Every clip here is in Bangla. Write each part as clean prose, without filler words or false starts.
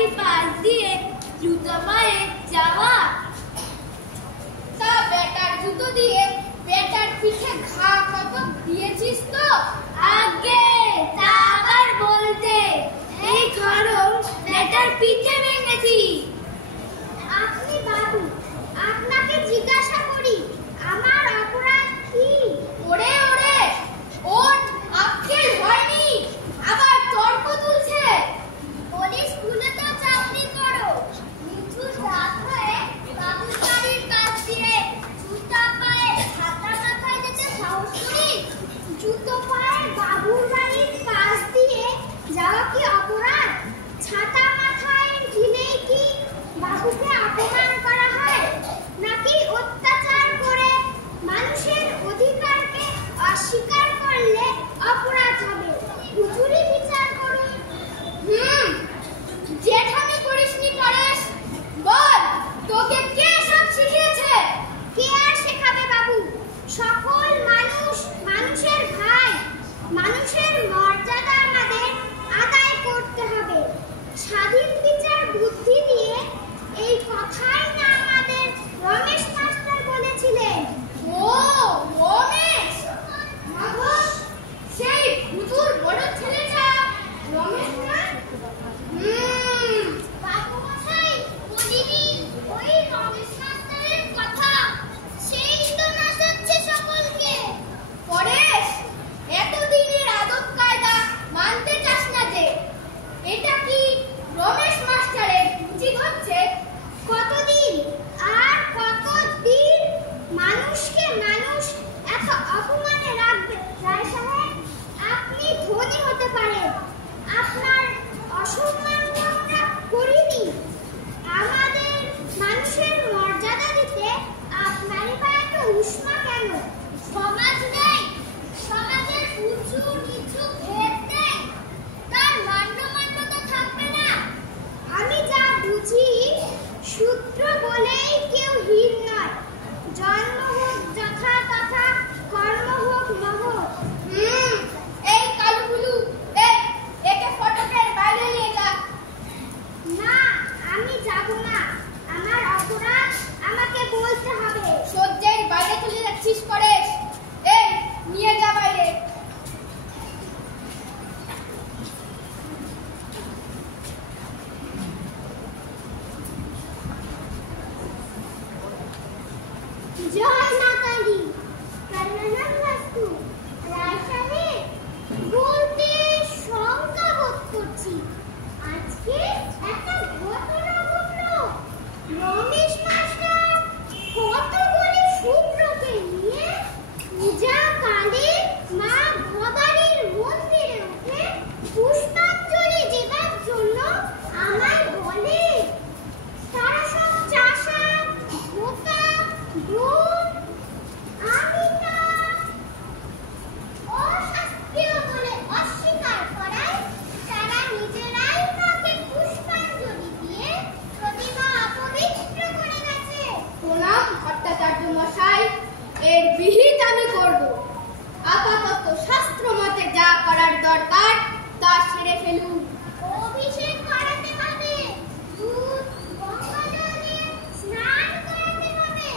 বাড়ির পাশ দিয়ে জুতো পায়ে যাওয়া। তা বেটার জুতো দিয়ে বেটার পিঠে ঘা কত দিয়েছিস তো? আগে তা আবার বলতে, এই খড়ম বেটার পিঠে ভেঙেছি। আপনি বাবু, আপনাকে জিজ্ঞাসা করি, আমার অপরাধ কি? ওরে ওরে, ওর আক্কেল হয়নি, আবার তর্ক তুলছে। বলি স্কুলে তো চাকরি করো, নিচুর রাত হয়ে বাবুর বাড়ির কাছ দিয়ে জুতা পায়ে ছাতা মাথায় যেতে সাহস করি? জুতো পায়ে বাবুর বাড়ির কাছ দিয়ে যাওয়া কি অপরাধ? ছাতা মাথায় দিলেই কি বাবুকে অপমান করা হয়? নাকি অত্যাচার করে মানুষের অধিকারকে অস্বীকার করলে অপরাধ হবে? হুজুরি বিচার করুন। জেঠামি করিসনি পরেশ, বল তোকে কে সব শিখিয়েছে? কে আর শেখাবে বাবু? সকল মানুষ মানুষের ভাই, মানুষের মর্যাদা আমাদের আদায় করতে হবে। স্বাধীন বিচার বুদ্ধি দিয়ে এই কথাই না আমাদের রমেশ মাস্টার বলেছিলেন। ও রমেশ, মাগো সেই হুজুর বড় ছেলেটা রমেশ না? বাবু মশাই বলিনি ওই রমেশ মাস্টারের কথা, সেই তো নাচাচ্ছে সকলকে। পরেশ, এতদিনের আদব কায়দা মানতে চাস না যে? এটা কি রমেশ মাস্টারের উচিত হচ্ছে? কতদিন আর কতদিন মানুষকে মানুষ এত অপমানে রাখবে? রায় সাহেব, আপনি ধনী হতে পারেন, আপনার অসম্মান আমরা করিনি। আমাদের মানুষের মর্যাদা দিতে আপনারই বা এত উষ্মা কেন? সমাজ নেই, সমাজের উঁচু নিচু ভেদ নেই, তার মান্যমান্যতা থাকবে না। আমি যা বুঝি, সূত্র বলেই কেউ হীন নয়। জন্ম হোক যথা তথা, কর্ম হোক মহৎ। এই কালুগুলু, একে ফটকের বাইরে নিয়ে যা। না, আমি যাব না, আমার অপরাধ আমাকে বলতে হবে। সহ্যের বাইরে চলে যাচ্ছিস পরেশ, এই নিয়ে যা বাইরে। জয় মাতা দি, প্রণাম বাস্তু। রায় সাহেব, বলতে শঙ্কা বোধ করছি, আজকে একটা ঘটনা ঘটলো। রমেশ মাস্টার কতগুলি শুভ্রকে নিয়ে পূজা কালে মা ভবানীর মন্দিরে উঠে পুষ্পাঞ্জলি দেবার জন্য আমায় বলে। তারা সব চাষা, ধোকা, ডোম, আমি তা অশাস্ত্রীয় বলে অস্বীকার করায় তারা নিজেরাই মাকে পুষ্পাঞ্জলি দিয়ে প্রতিমা অপবিত্র করে গেছে। প্রণাম ভট্টাচার্য মশাই, এর বিহিত আমি করব। আপাতত শাস্ত্র মতে যা করার দরকার তা সেরে ফেলুন। অভিষেক করাতে হবে, দুধ গঙ্গাজল দিয়ে স্নান করাতে হবে।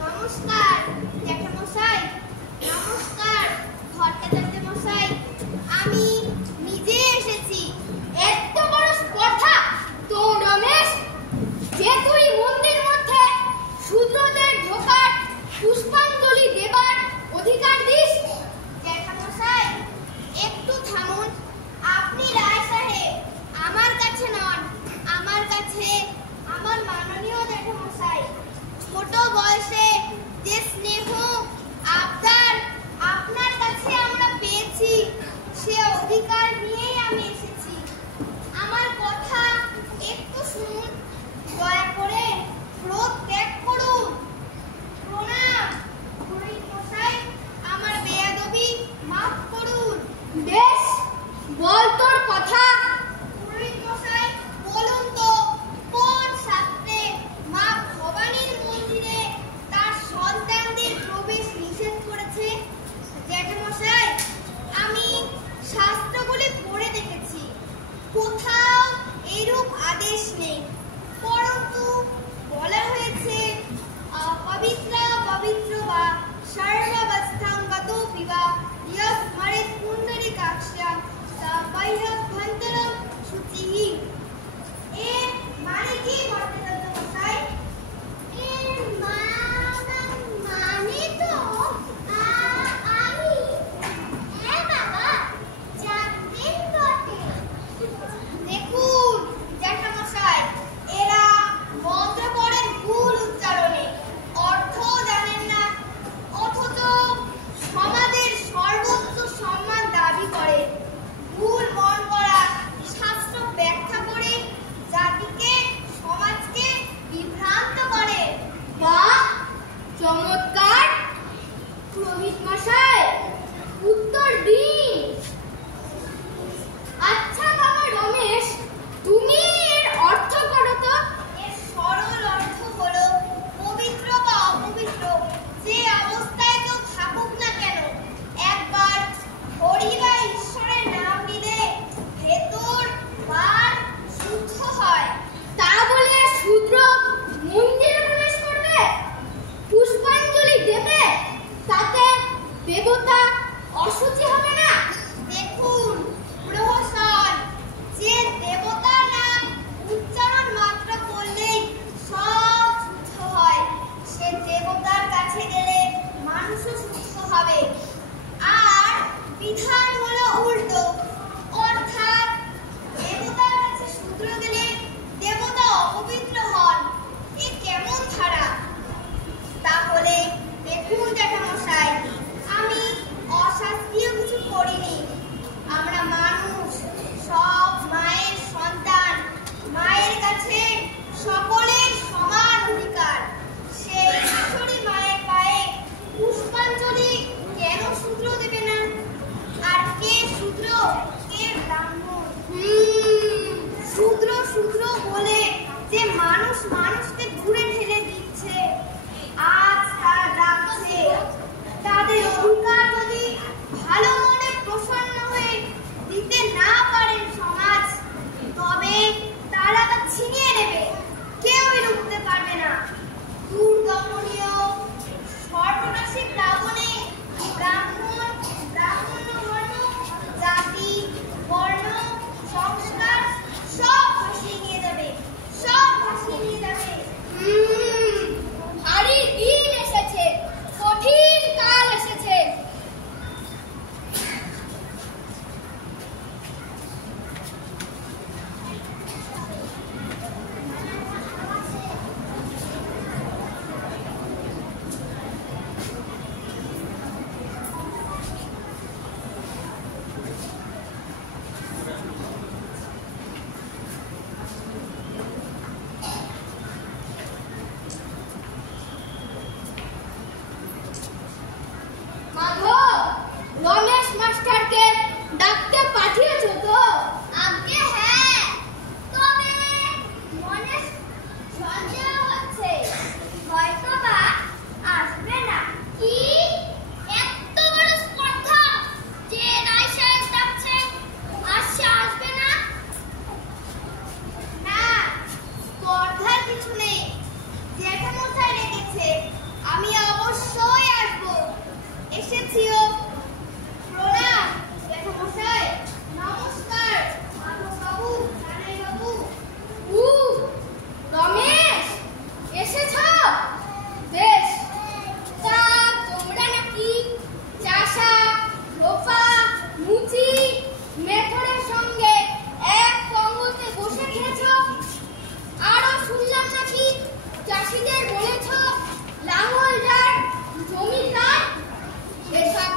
নমস্কার জ্যাঠামশাই, নমস্কার ভট্টাচার্য মশাই, আমি নিজে এসেছি। এত বড় স্পর্ধা তো রমেশ, যে তুই মন্দির মধ্যে শূদ্রদের ঢোকার পুষ্পাঞ্জলি দেবার অধিকার দিস? জ্যাঠামশাই, একটু থামুন। আপনি রায় সাহেব, আমার কাছে নন, আমার কাছে আমার মাননীয় জ্যাঠামশাই। ছোট বয়সে যে স্নেহ আবদার আপনার কাছে আমরা পেয়েছি, সে অধিকার নিয়েই আমি এসেছি। আমার কথা একটু শুনুন, দয়া করে ক্রোধ ত্যাগ করুন। প্রণাম পুরোহিত মশাই, আমার বেয়াদবি মাফ করুন। বেশ, বল তোর কথা। পুরোহিত মশাই, বলুন তো কোন শাস্ত্রে মা ভবানীর মন্দিরে তার इवा यस्मरे पुंडरीकाक्षां साबाह्यभ्यन्तरं शुचिः। ए माने की भट्टाचार्य मशाई? মানে তো আমি হ্যাঁ বাবা জানতেন বটে। দেখুন জ্যাঠামশাই, এরা মন্ত্র পড়েন ভুল উচ্চারণে, অর্থও জানেন না, অথচ সমাজের সর্বোচ্চ সম্মান দাবি করে। ভুল মন করা শাস্ত্র ব্যাখ্যা করে জাতিকে সমাজকে বিভ্রান্ত করে। বাহ চমৎকার পুরোহিত মশাই, উত্তর দিন। আচ্ছা বাবা রমেশ, তুমি এর অর্থ করো তো। এর সরল অর্থ হলো পবিত্র বা অপবিত্র যে অবস্থায় কেউ থাকুক না কেন, একবার হরি বা ঈশ্বরের নাম নিলে ভেতর বার শুদ্ধ হয়। তা বলে শূদ্র মন্দিরে প্রবেশ করবে, পুষ্পাঞ্জলি দেবে, তাতে দেবতা অশুচি হবে না? দেখুন প্রহসন, যে দেবতার নাম উচ্চারণ মাত্র করলেই সব শুদ্ধ হয়, সে দেবতার কাছে গেলে মানুষও শুদ্ধ হবে। আর বিধান হলো উল্টো, অর্থাৎ দেবতার কাছে শূদ্র গেলে দেবতা অপবিত্র হন। এ কেমন ধারা? তাহলে দেখুন জ্যাঠামশাই, আমি অশাস্ত্রীয় কিছু করিনি। আমরা মানুষ, সব মায়ের সন্তান, মায়ের কাছে সকলের সমান অধিকার। সেই ঈশ্বরী মায়ের পায়ে পুষ্পাঞ্জলি কেন শূদ্র দেবে না? আর কে শূদ্র, কে ব্রাহ্মণ? শূদ্র শূদ্র বলে যে মানুষ মানুষকে দূরে ঠেলে দিচ্ছে, আজ তারা ডাকছে। তাদের অধিকার যদি ভালো মনে প্রসন্ন হয়ে দিতে না পারেন সমাজ, তবে তারা তা ছিনিয়ে নেবে, কেউই রুখতে পারবে না। দুর্দমনীয় সর্বনাশী প্লাবনে ব্রাহ্মণ্য ধর্ম, জাতি, বর্ণ, সংস্কার সব ভাসিয়ে নিয়ে যাবে, সব ভাসিয়ে নিয়ে যাবে। ভারী দিন এসেছে, কঠিন কাল এসেছে। মাধব, রমেশ মাস্টারকে ডাকতে পাঠিয়েছো তো? আজ্ঞে হ্যাঁ, তবে মনে সন্দেহ হচ্ছে, হয়তোবা আসবে না। কি এত বড় স্পর্ধা যে রায় সাহেব ডাকছে, আর সে আসবে না? না, স্পর্ধার কিছু নেই। জ্যাঠামশাই রেখেছে, আমি অবশ্যই আসবো। এসেছিও। প্রণাম জ্যাঠামশাই, নমস্কার মাধববাবু, কানাইবাবু। রমেশ এসেছো? বেশ, তা তোমরা নাকি চাষা, লোফা, মুচি, মেথরের সঙ্গে এক পঙ্গতে বসে খেয়েছো। আরো শুনলাম নাকি চাষিদের বলেছ লাঙল যার জমির নাম। এসব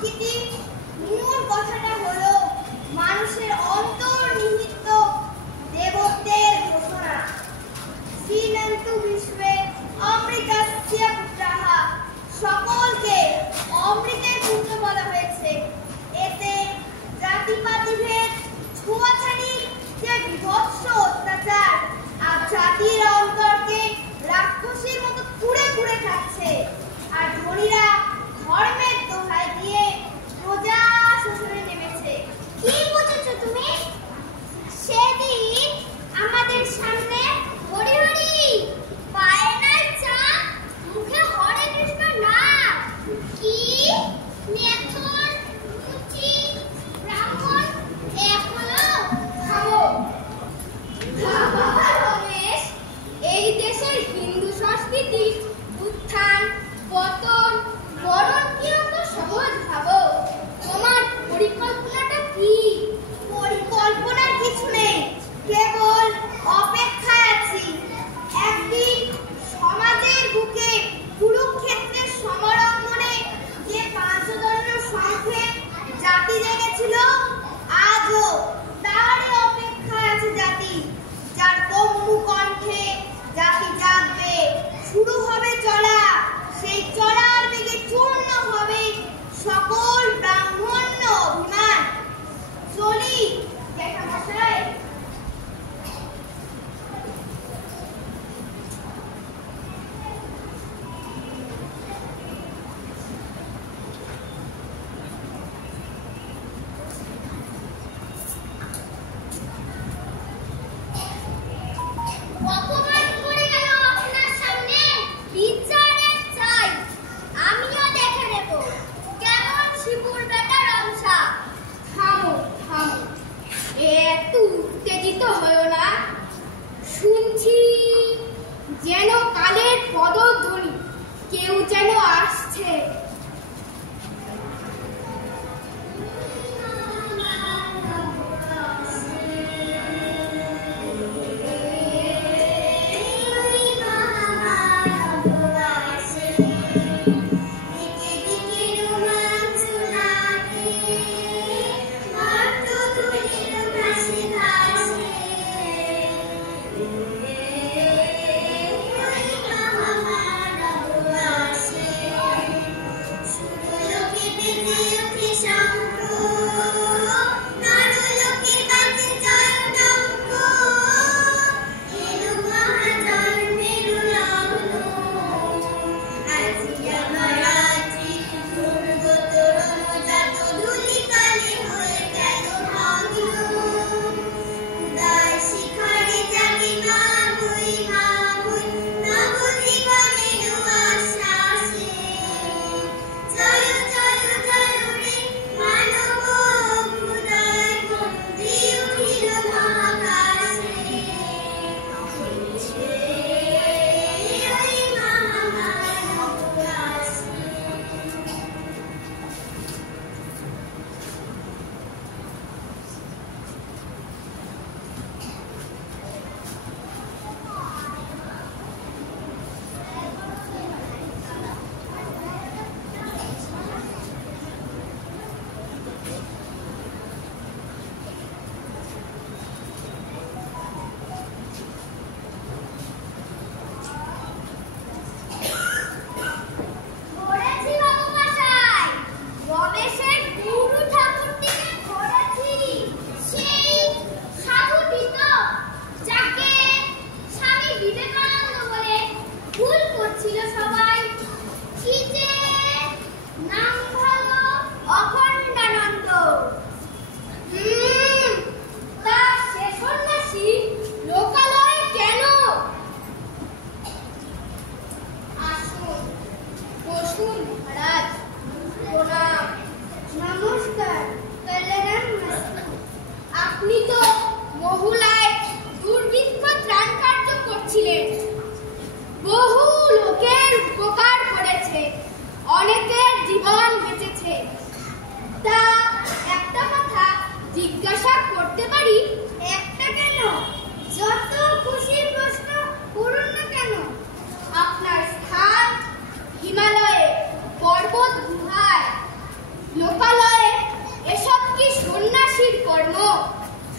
সংস্কৃতি মূল কথাটা হলো মানুষের অন্তর্নিহিত দেবত্বের ঘোষণা। শ্রীনন্তু বিশ্বে অমৃতস্য পুত্রঃ, সকলকে অমৃতের পুত্র বলা হয়েছে। এতে জাতিপাতিভেদ, ছোঁয়াছানি, যে বিভৎস অত্যাচার আর জাতির অন্তরকে রাক্ষসীর মতো পুড়ে পুড়ে খাচ্ছে। আর ধনীরা ধর্মের দোহাই দিয়ে প্রজা শোষণে নেমেছে। কি বুঝেছো তুমি? সেদিন আমাদের সামনে হরি হরি, পায়ে নাই চা, মুখে হরে কৃষ্ণ নাম, কি মেথর মুচি ব্রাহ্মণ এক হলো খাবো। রমেশ, এই দেশের হিন্দু সংস্কৃতির উত্থান পতন বরণ কি অত সহজ ভাবো? তোমার পরিকল্পনাটা কি? পরিকল্পনার কিছু নেই, কেবল অপেক্ষায় আছি। একদিন সমাজের বুকে কুরুক্ষেত্রের সমরঙ্গনে যে পাঞ্চদণ্ড শঙ্খে জাতি জেগেছিল, আজও তারই অপেক্ষায় আছে জাতি, যার তম্বু কণ্ঠে জাতি জাগবে। শুরু হবে চলা, সেই চলার বেগে চূর্ণ হবে সকল ব্রাহ্মণ্য অভিমান। চলি জ্যাঠামশাই। অপমান করে গেল আপনার সামনে, বিচারের চাই। আমিও দেখে নেব কেমন শিবুর বেটা রমসা। থামো থামো, এত উত্তেজিত হয়ো না। শুনছি যেন কালের পদধ্বনি, কেউ যেন আসছে।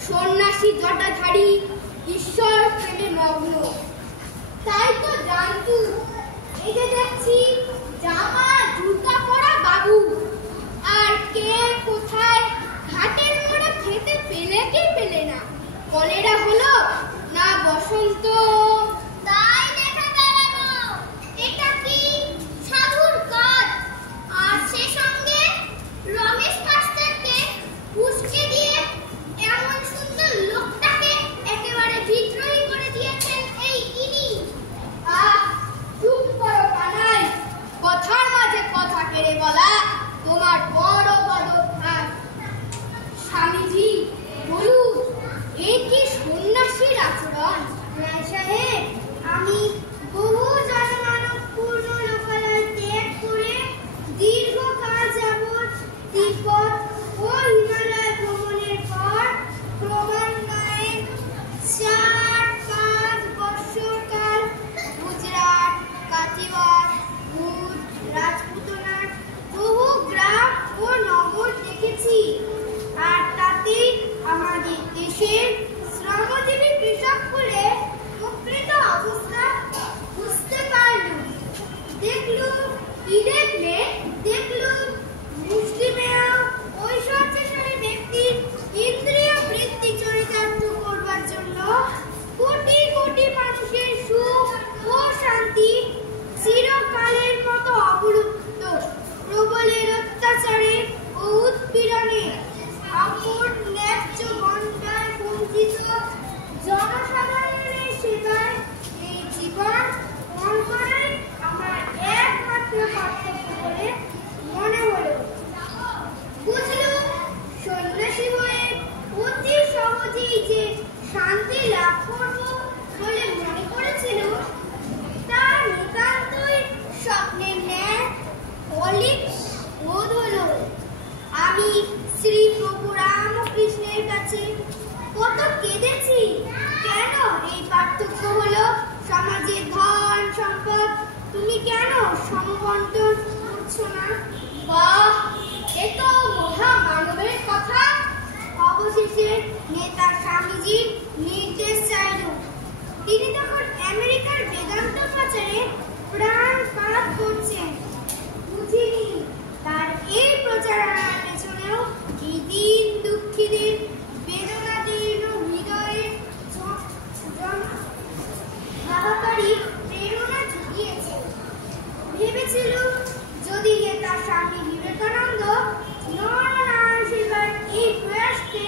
সন্ন্যাসী জটাধারী ঈশ্বর প্রেমে মগ্ন। তাই তো জানতু এই যে দেখছি জামা জুতা পরা বাবু, আর কে কোথায় ঘাটের মোড়ে খেতে পেলে কি পেলে না, কলেরা হলো না বসন্ত। তাই দেখা গেল এটা কি সাধুর কাজ, আর সে সঙ্গে রমেশ মাস্টারকে উস্কে দিয়ে এমন সুন্দর লোকটাকে একেবারে বিদ্রোহী করে দিয়েছেন এই ইনি। চুপ করো কানাই, কথার মাঝে কথা কেড়ে বলা তোমার বড় পদক্ষেপ। স্বামীজি বলুন, এ কি সন্ন্যাসীর আচরণ? রায় সাহেব, আমি বহু জনমানবপূর্ণ লোকালয় ত্যাগ করে দীর্ঘকাল যাবৎ তিব্বত ও হিমালয় ভ্রমণের পর ক্রমান্বয়ে 4-5 বৎসরকাল গুজরাট, কাথিয়াওয়াড়, ভুজ, রাজপুতনার বহু গ্রাম ও নগর দেখেছি। আর তাতে আমাদের দেশের শ্রমজীবী কৃষককুলের প্রকৃত অবস্থা বুঝতে পারলুম। দেখলুম কি দেখলুম মুষ্টিমেয় ঐশ্বর্যশালী ব্যক্তির ইন্দ্রিয় বৃত্তি চরিতার্থ করবার জন্য কোটি কোটি মানুষের সুখ ও শান্তি চিরকালের মতো অবরুদ্ধ, প্রবলের অত্যাচারে ও উৎপীড়নে আপন ন্যায্য বন্টায় বঞ্চিত জনসাধারণের সেবায় এই জীবন পণ করাই আমার একমাত্র কর্তব্য বলে মনে হলো। বুঝলুম সন্ন্যাসী হয়ে অতি সহজেই যে শান্তি লাভ করব বলে মনে করেছিল, তার নিতান্তই স্বপ্নের ন্যায় অলিক বোধ হলো। আমি শ্রী প্রভু রামকৃষ্ণের কাছে কত কেঁদেছি, কেন এই পার্থক্য হলো সমাজের ধন সম্পদ তুমি কেন সমবন্টন করছো না? বাহ, এ তো মহা মানবের কথা। অবশেষে নেতা স্বামীজির নির্দেশ চাইল। তিনি তখন আমেরিকার বেদান্ত প্রচারে প্রাণপাত করছেন। বুঝিনি তার এই প্রচারণার পেছনেও এই দিন দুঃখীদের বেদনাদীর্ণ হৃদয়ের হাহাকারী প্রেরণা জুগিয়েছে। ভেবেছিল যদি নেতা স্বামী বিবেকানন্দ নরনারায়ণ সেবার এই প্রয়াসকে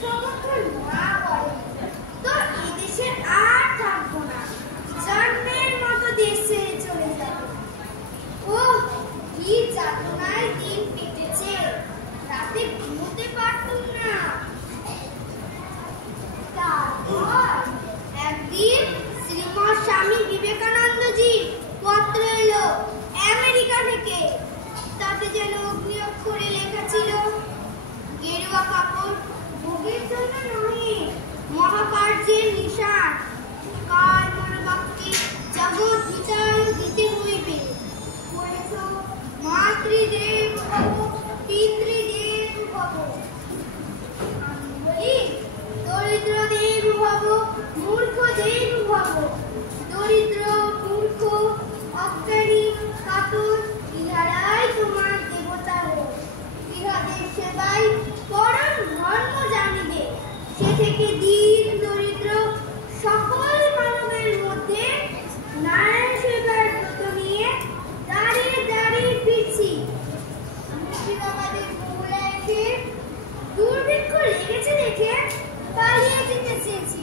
সমর্থন না করে তো এদেশে আর থাকবো না, জন্মের মতো দেশ ছেড়ে চলে যাবে। ও কি যাতনায় দিন কেটেছে, রাতে ঘুমোতে পারতুম না। তারপর একদিন শ্রীমৎ স্বামী বিবেকানন্দজির পত্র এলো আমেরিকা থেকে। তাতে যেন অগ্নি অক্ষরে লেখা ছিল, গেরুয়া কাপড় ভোগের জন্য নহে, মহাকার্যের নিশান। কার মনোবাক্যে জগৎ বিচার দিতে হইবে। বলেছ মাতৃদেব ভব, পিতৃদেব ভব। আমি বলি দরিদ্র দেব ভব, মূর্খ দেব ভব। দরিদ্র, মূর্খ, অজ্ঞানী, কাতর ইহারাই তোমার দেবতা হোক। ইহাদের সেবাই পরম ধর্ম জানিবে। সে থেকে দীন দরিদ্র সকল মানবের মধ্যে নারায়ণ সেবার ব্রত নিয়ে দাঁড়িয়ে দাঁড়িয়ে ফিরছি। মুর্শিদাবাদের বহুলা এসে দুর্ভিক্ষ লেগেছে দেখে পালিয়ে যেতে চেয়েছি।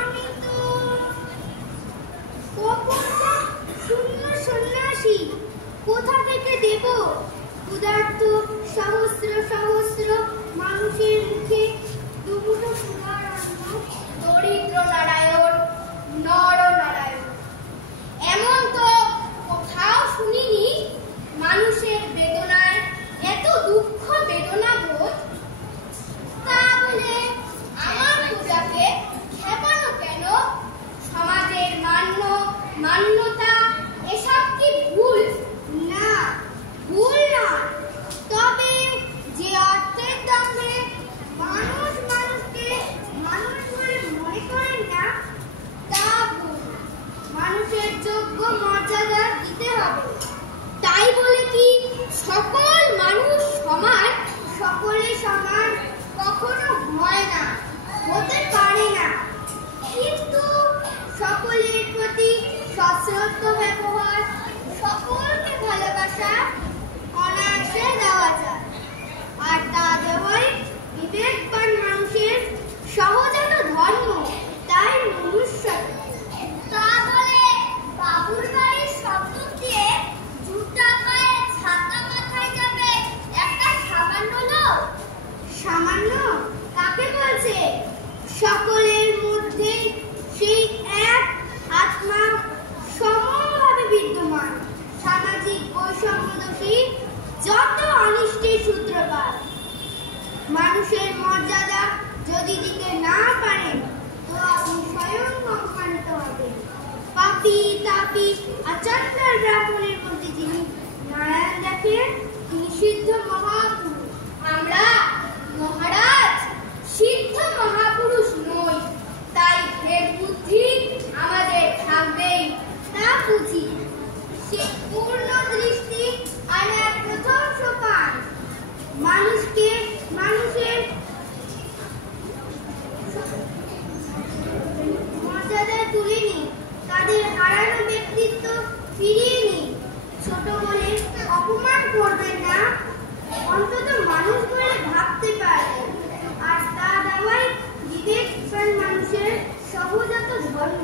আমি তো শূন্য সন্ন্যাসী, কোথা থেকে দেব ক্ষুধার্ত সহস্র সহস্র মানুষের মুখে দুমুঠো সোনার অন্ন? দরিদ্র নারায়ণ, নর নারায়ণ, এমন তো কোথাও শুনিনি। মানুষের বেদনায় এত দুঃখ বেদনা বোধ। তা বলে আমার পূজাকে খেপানো কেন? সমাজের মান্যতা এসব কি ভুল? না, ভুল নয়। তবে যে অর্থের দামে মানুষ মানুষকে মানুষের যোগ্য মর্যাদা দিতে হবে। তাই বলে কি সকল মানুষ সমান? সকলে সমান কখনো হয় না, হতে পারে না। কিন্তু সকলের প্রতি সশ্রদ্ধ ব্যবহার, সকলকে ভালোবাসা অনায়াসে দেওয়া যায়। আর তা দেওয়াই বিবেকবান মানুষের সহজাত ধর্ম, তাই মনুষ্যত্ব। তা বলে বাবুর বাড়ির শব্দ দিয়ে জুতা পায়ে ছাতা মাথায় যাবে একটা সামান্য লোক? সামান্য কাকে বলছে? সকলের মধ্যে সেই এক আত্মা সমভাবে বিদ্যমান, সামাজিক বৈষম্যদোষী যত অনিষ্টের সূত্রপাত। মানুষের মর্যাদা যদি দিতে না পারেন তো আপনি স্বয়ং অপমানিত হবেন। পাপী তাপী আচার্যের ব্রাহ্মণের মধ্যে যিনি নারায়ণ দেখেন তিনি সিদ্ধ মহাপুরুষ। আমরা মহারাজ সিদ্ধ মহাপুরুষ নই, তাই ভেদ বুদ্ধি আমাদের থাকবেই, তা বুঝি। সে পূর্ণ দৃষ্টি আনার প্রথম সোপান মানুষকে মানুষের মর্যাদায় তুলে নিন, তাদের হারানো ব্যক্তিত্ব ফিরিয়ে নিন। ছোট বলে অপমান করবেন না, অন্তত মানুষ বলে ভাবতে পারবেন। আর তা দেওয়াই বিবেকবান মানুষের সহজাত ধর্ম।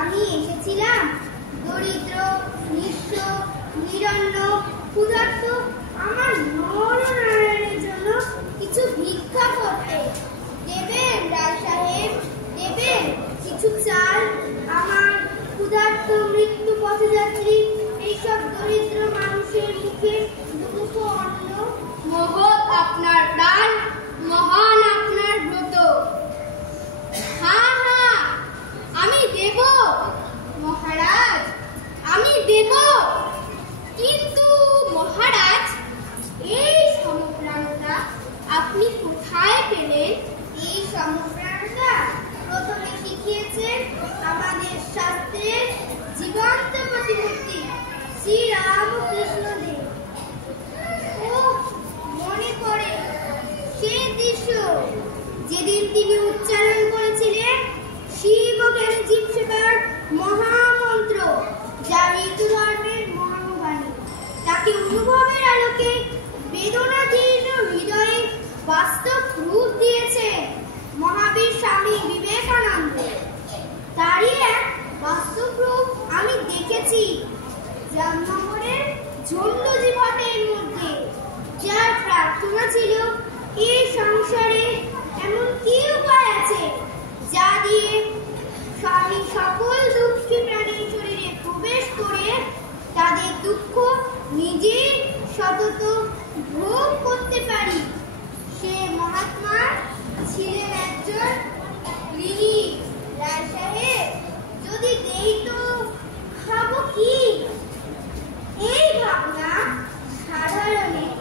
আমি এসেছিলাম দরিদ্র, নিঃস্ব, নিরন্ন, ক্ষুধার্ত আমার নরনারায়ণের জন্য কিছু ভিক্ষা করতে। দেবেন রায় সাহেব, দেবেন কিছু চাল? আমার ক্ষুধার্ত মৃত্যু পথযাত্রী এইসব দরিদ্র মানুষের মুখে দুমুঠো অন্ন। মহৎ আপনার প্রাণ, মহান আপনার ব্রত। হ্যাঁ হ্যাঁ, আমি দেব মহারাজ, আমি দেব। কিন্তু মহারাজ, এই সমপ্রাণতা আপনি কোথায় পেলেন? এই সমপ্রাণতা প্রথমে শিখিয়েছেন আমাদের শাস্ত্রের জীবন্ত প্রতিমূর্তি শ্রী রামকৃষ্ণ দেব। ও মনে পড়ে সে দৃশ্য যেদিন তিনি উচ্চারণ করেছিলেন শিব জ্ঞান জীব সেবার মহামন্ত্র, যা ঋতু ধর্মের মহাবাণী। তাকে অনুভবের আলোকে বেদনাদীর্ণ হৃদয়ে বাস্তব রূপ দিয়েছে মহাবীর স্বামী বিবেকানন্দ। তারই এক বাস্তব রূপ আমি দেখেছি রামনগরের ঝন্ডুজি ভট্টের মধ্যে, যার প্রার্থনা ছিল এই সংসারে এমন কি উপায় আছে যা দিয়ে স্বামী সকল দুঃখী প্রাণীর শরীরে প্রবেশ করে তাদের দুঃখ নিজে সতত ভোগ করতে পারি। সে মহাত্মা ছিলেন একজন গৃহী। রায় সাহেব, যদি দেই তো খাবো কি? এই ভাবনা সাধারণের,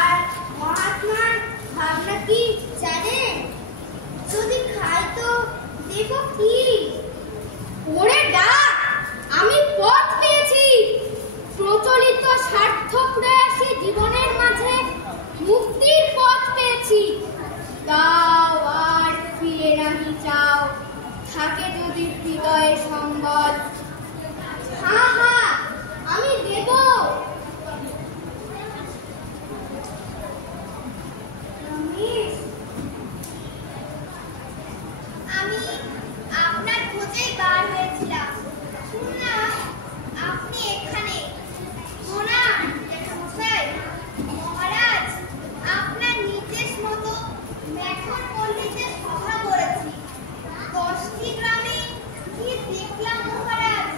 আর মহাত্মার ভাবনা কি জানেন? যদি খাই তো দেব কি? ওরে ডাক, আমি পথ পেয়েছি। প্রচলিত স্বার্থ প্রয়াসী জীবনের মাঝে মুক্তির পথ পেয়েছি। দাও আর ফিরে নাহি চাও, থাকে যদি হৃদয়ে সম্বল। হ্যাঁ হ্যাঁ, আমি দেব। আমি আপনার খোঁজেই বার হয়েছিলাম, শুনলাম আপনি এখানে। প্রণাম জ্যাঠামশাই। মহারাজ, আপনার নির্দেশ মতো মেঠর পণ্ডিতের সভা করেছি। 10টি গ্রামে কি দেখলাম মহারাজ!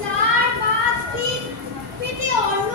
4-5 দিন পেটে অন্ন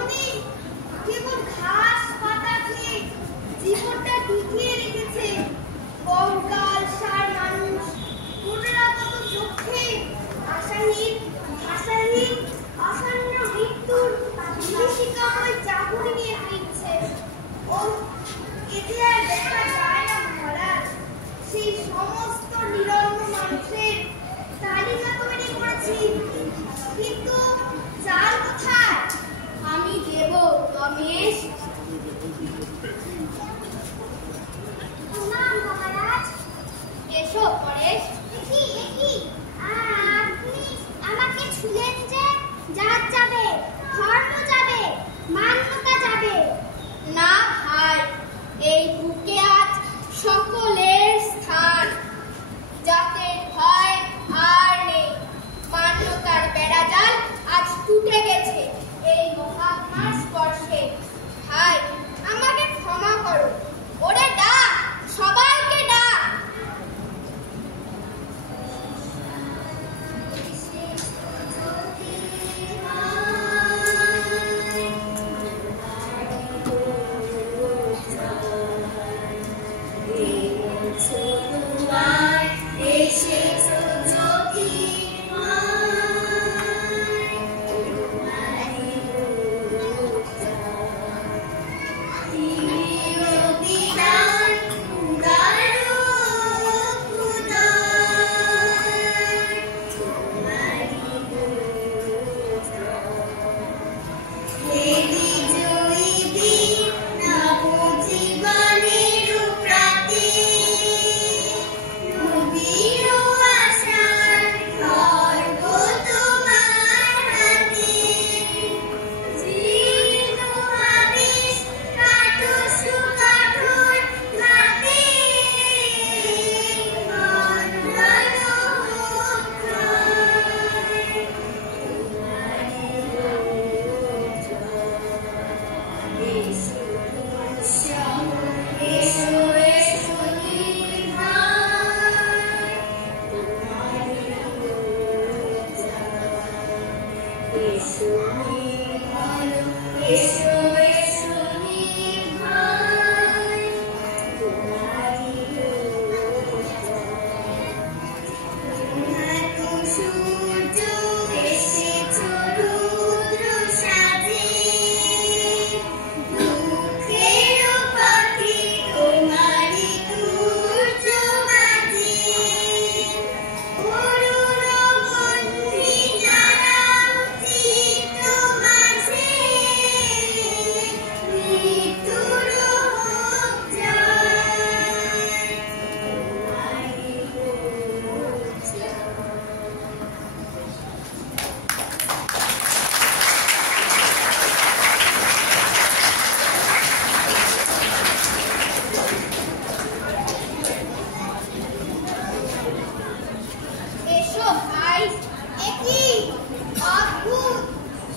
অদ্ভুত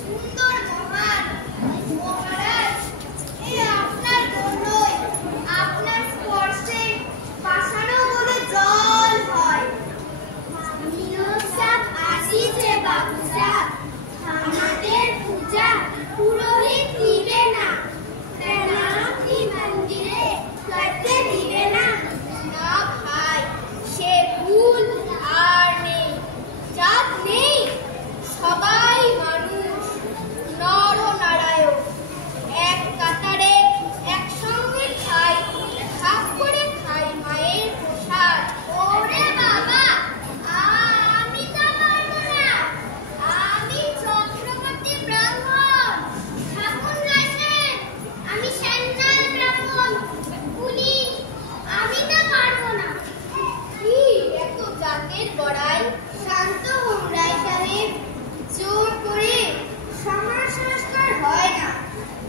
সুন্দর মহান মহারাজ, এ আপনার জন্যই, আপনার স্পর্শে পাষাণও বলে জল হয়। সব আসিছে বাবু সাহেব, আমাদের পূজা পুরোহিত দিবে না, প্রণামী মন্দিরে করতে দিবে না। না ভাই, সে ভুল আর নেই, জাত নেই, সবাই মানুষ, নর নারায়ণ, এক কাতারে একসঙ্গে খাই, ভাগ করে খাই মায়ের প্রসাদ। ওরে বাবা, আমি তো পারবো না, আমি চক্রবর্তী ব্রাহ্মণ, ঠাকুর রাখেন, আমি স্যান্ডাল ব্রাহ্মণ, পুলিশ, আমি তো পারবো না। কি এত জাতের বড়াই? শান্ত হন রায় সাহেব, জোর করে সমাজ সংস্কার হয় না,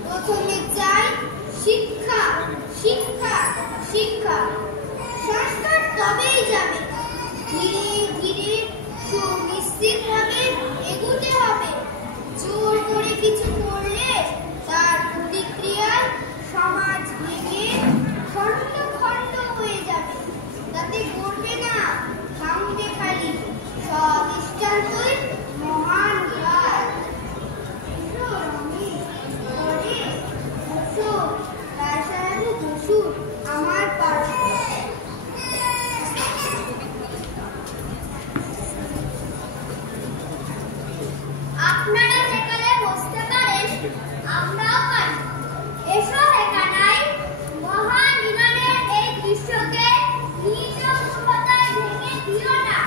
প্রথমে চাই শিক্ষা, শিক্ষা, শিক্ষা, সংস্কার তবেই যাবে। ধীরে ধীরে সুনিশ্চিতভাবে এগোতে হবে। জোর করে কিছু করলে তার প্রতিক্রিয়ায় সমাজ ভেঙে খণ্ড খণ্ড হয়ে যাবে, তাতে গড়বে না, ভাঙবে খালি। সদৃষ্টান্তই মহান কাজ। রায় সাহেব বসুন আমার পাশে। আপনারা যেখানে বসতে পারেন, আমরাও পারি। এসো এখানাই, মহান বিমানের এই দৃশ্যকে নিজ মূর্খতায় ভেঙে দিও না।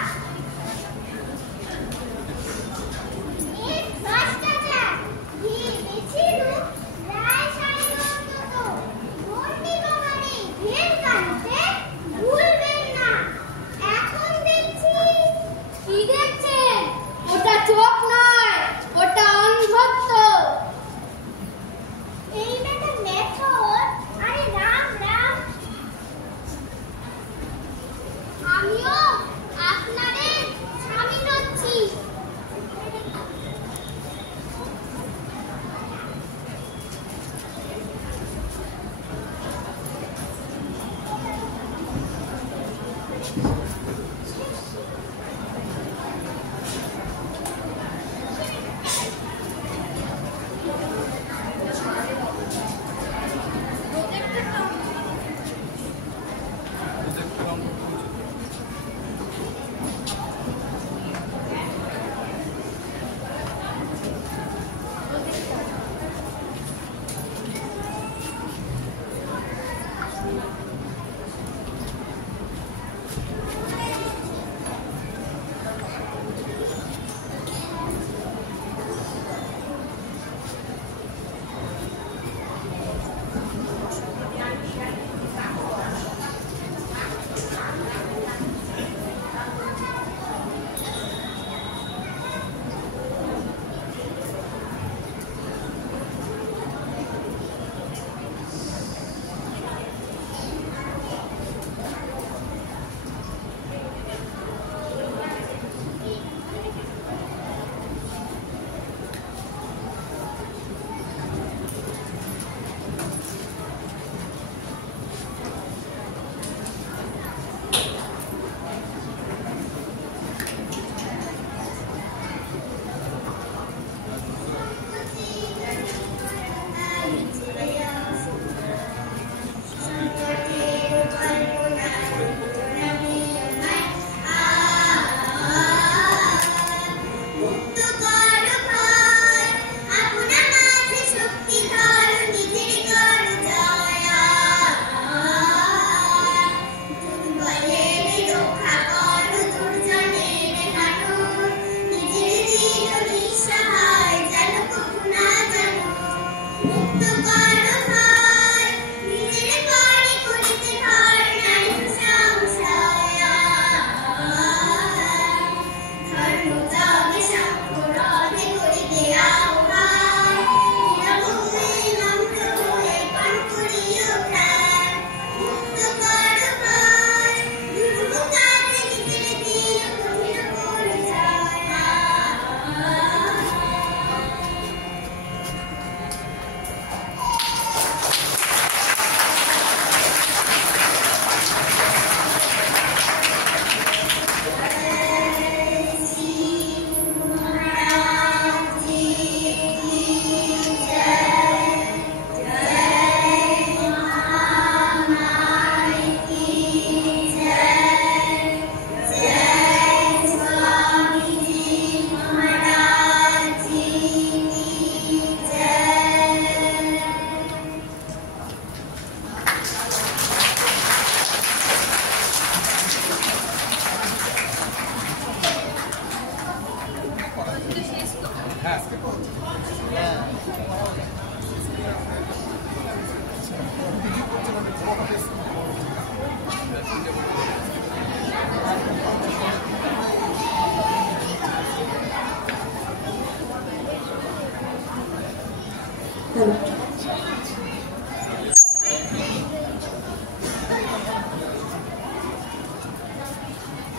কি দেখছেন? ওটা চোখ নয়, ওটা অন্ধত্ব। এই বেটা মেথর, আরে রাম রাম। আমিও আপনাদের স্বামী হচ্ছি।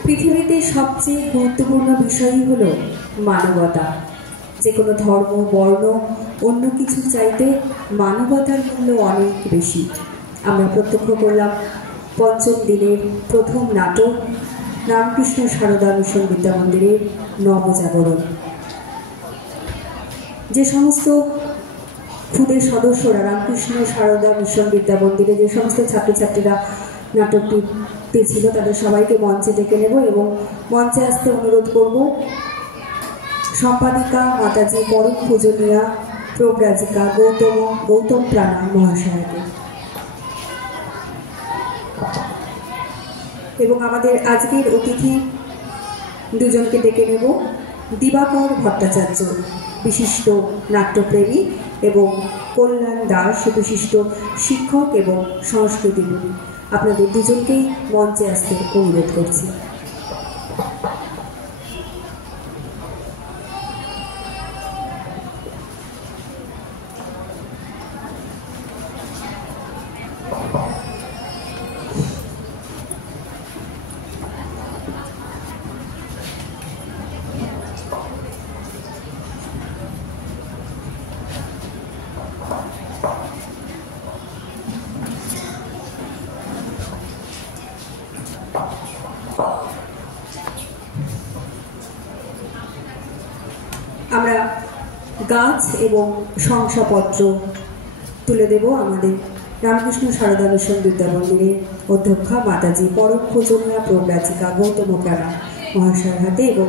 পৃথিবীতে সবচেয়ে গুরুত্বপূর্ণ বিষয়ই হলো মানবতা। যে কোনো ধর্ম, বর্ণ, অন্য কিছু চাইতে মানবতার মূল্য অনেক বেশি। আমরা প্রত্যক্ষ করলাম পঞ্চম দিনের প্রথম নাটক রামকৃষ্ণ সারদা মিশন বিদ্যামন্দিরের নবজাগরণ। যে সমস্ত খুদে সদস্যরা রামকৃষ্ণ সারদা মিশন বিদ্যামন্দিরে, যে সমস্ত ছাত্রছাত্রীরা নাটকটিতে ছিল, তাদের সবাইকে মঞ্চে ডেকে নেব এবং মঞ্চে আসতে অনুরোধ করব সম্পাদিকা মাতাজি পরম পূজনীয়া প্রব্রাজিকা গৌতম প্রাণা মহাশয়কে। এবং আমাদের আজকের অতিথি দুজনকে ডেকে নেব। দিবাকর ভট্টাচার্য, বিশিষ্ট নাট্যপ্রেমী, এবং কল্যাণ দাস, বিশিষ্ট শিক্ষক এবং সংস্কৃতিবিদ। আপনাদের দুজনকেই মঞ্চে আসতে অনুরোধ করছি। আমরা গাছ এবং শংসাপত্র তুলে দেব আমাদের রামকৃষ্ণ সারদা মিশন বিদ্যামন্দিরের অধ্যক্ষা মাতাজি পরম পূজনীয়া প্রব্রাজিকা গৌতম প্রাণা মহাশয়ের হাতে, এবং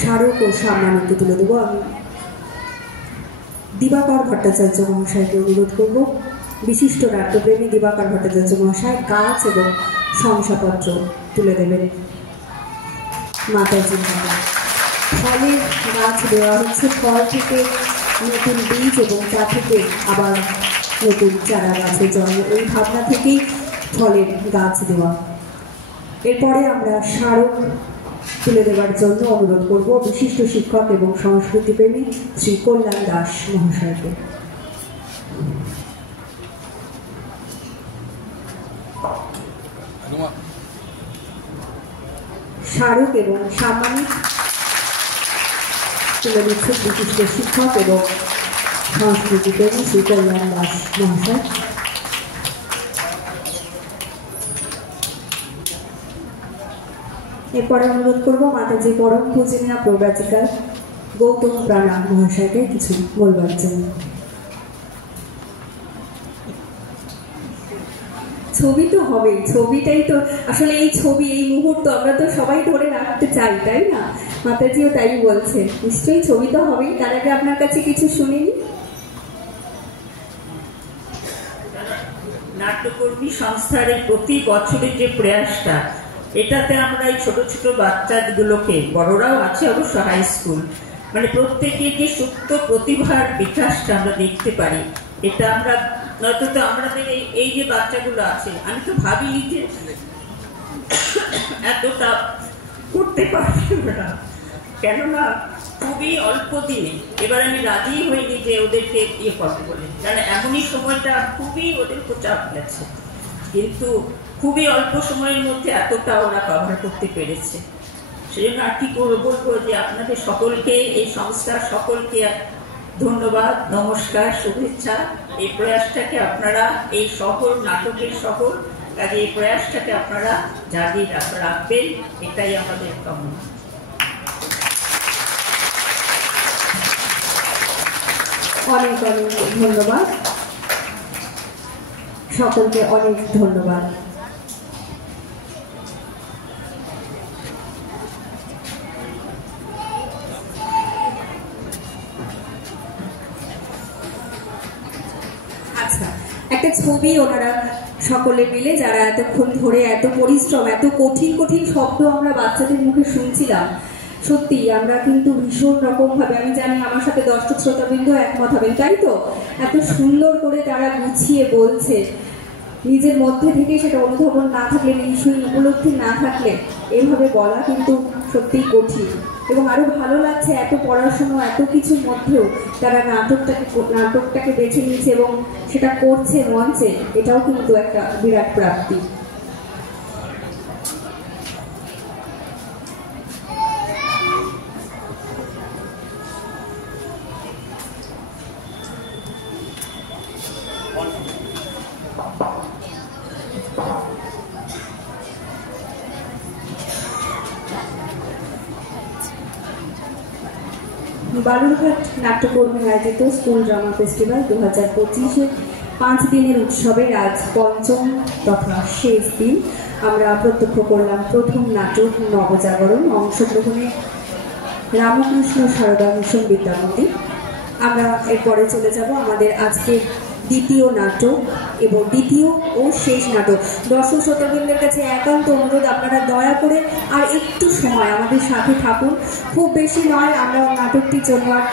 স্মারক ও সম্মানকে তুলে দেব আমি দিবাকর ভট্টাচার্য মহাশয়কে অনুরোধ করব। বিশিষ্ট নাট্যপ্রেমী দিবাকর ভট্টাচার্য মহাশয় গাছ এবং শংসাপত্র তুলে দেবেন মাতাজির হাতে। ফলের গাছ দেওয়া হচ্ছে, ফল থেকে নতুন বীজ এবং তা থেকে আবার নতুন চারা গাছের জন্ম, এই ভাবনা থেকেই ফলের গাছ দেওয়া। এরপরে আমরা স্মারক তুলে দেওয়ার জন্য অনুরোধ করব বিশিষ্ট শিক্ষক এবং সংস্কৃতিপ্রেমী শ্রী কল্যাণ দাস মহাশয়কে। স্মারক এবং সাম্মানিক তুলে দিচ্ছে বিশিষ্ট শিক্ষক এবং সংস্কৃতিপ্রেমী শ্রী কল্যাণ দাস মহাশয়। এরপরে অনুরোধ করব মাতাজি পরম পূজনীয়া প্রব্রাজিকা গৌতম প্রাণা মহাশয়কে কিছু বলবার জন্য। ছবি তো হবেই, ছবিটাই তো আসলে এই ছবি, এই মুহূর্ত আমরা তো সবাই ধরে রাখতে চাই, তাই না? মাতাজিও তাই বলছেন, নিশ্চয়ই ছবি তো হবেই। তার আগে আপনার কাছে কিছু শুনিনি। নাট্যকর্মী সংস্থার এই প্রতি বছরের যে প্রয়াসটা, এটাতে আমরা এই ছোট ছোট বাচ্চাগুলোকে, বড়রাও আছে অবশ্য, হাই স্কুল, মানে প্রত্যেকের যে সুপ্ত প্রতিভার বিকাশটা আমরা দেখতে পারি। এটা আমরা নয়তো তো আমাদের এই যে বাচ্চাগুলো আছে, আমি তো ভাবিনি যে এতটা করতে পারবে ওরা, কেননা খুবই অল্প দিনে। এবার আমি রাজি হইনি যে ওদেরকে ইয়ে করবো বলে, কারণ এমনই সময়টা খুবই ওদের উপর চাপ গেছে, কিন্তু খুবই অল্প সময়ের মধ্যে এতটা ওরা কভার করতে পেরেছে। সেজন্য আর কি বলবো যে আপনাদের সকলকে, এই সংস্থার সকলকে ধন্যবাদ, নমস্কার, শুভেচ্ছা। এই প্রয়াসটাকে আপনারা, এই শহর নাটকের শহর, কাজে এই প্রয়াসটাকে আপনারা জারি রাখবেন, এটাই আমাদের কামনা। অনেক অনেক ধন্যবাদ সকলকে, অনেক ধন্যবাদ। আচ্ছা, একটা ছবি ওনারা সকলে মিলে, যারা এতক্ষণ ধরে এত পরিশ্রম, এত কঠিন কঠিন শব্দ আমরা বাচ্চাদের মুখে শুনছিলাম, সত্যি আমরা কিন্তু ভীষণ রকম ভাবে, আমি জানি আমার সাথে দর্শক শ্রোতাবৃন্দ একমত হবেন, তাই তো? এত সুন্দর করে তারা গুছিয়ে বলছে, নিজের মধ্যে থেকে সেটা অনুধাবন না থাকলে, সেই উপলব্ধি না থাকলে এইভাবে বলা কিন্তু সত্যিই কঠিন। এবং আরো ভালো লাগছে এত পড়াশোনা এত কিছুর মধ্যেও তারা নাটকটাকে বেছে নিয়েছে এবং সেটা করছে মঞ্চে, এটাও কিন্তু একটা বিরাট প্রাপ্তি। বালুরঘাট নাট্যকর্মী আয়োজিত স্কুল ড্রামা ফেস্টিভ্যাল 2025-এর 5 দিনের উৎসবের আজ পঞ্চম তথা শেষ দিন। আমরা প্রত্যক্ষ করলাম প্রথম নাটক নবজাগরণ। অংশগ্রহণে রামকৃষ্ণ সারদা মিশন বিদ্যামন্দির। আমরা এরপরে চলে যাব আমাদের আজকের দ্বিতীয় নাটক এবং দ্বিতীয় ও শেষ নাটক। দর্শক শ্রোতাবৃন্দের কাছে একান্ত অনুরোধ, আপনারা দয়া করে আর একটু সময় আমাদের সাথে থাকুন, খুব বেশি নয়, আমরা নাটকটির জন্য আর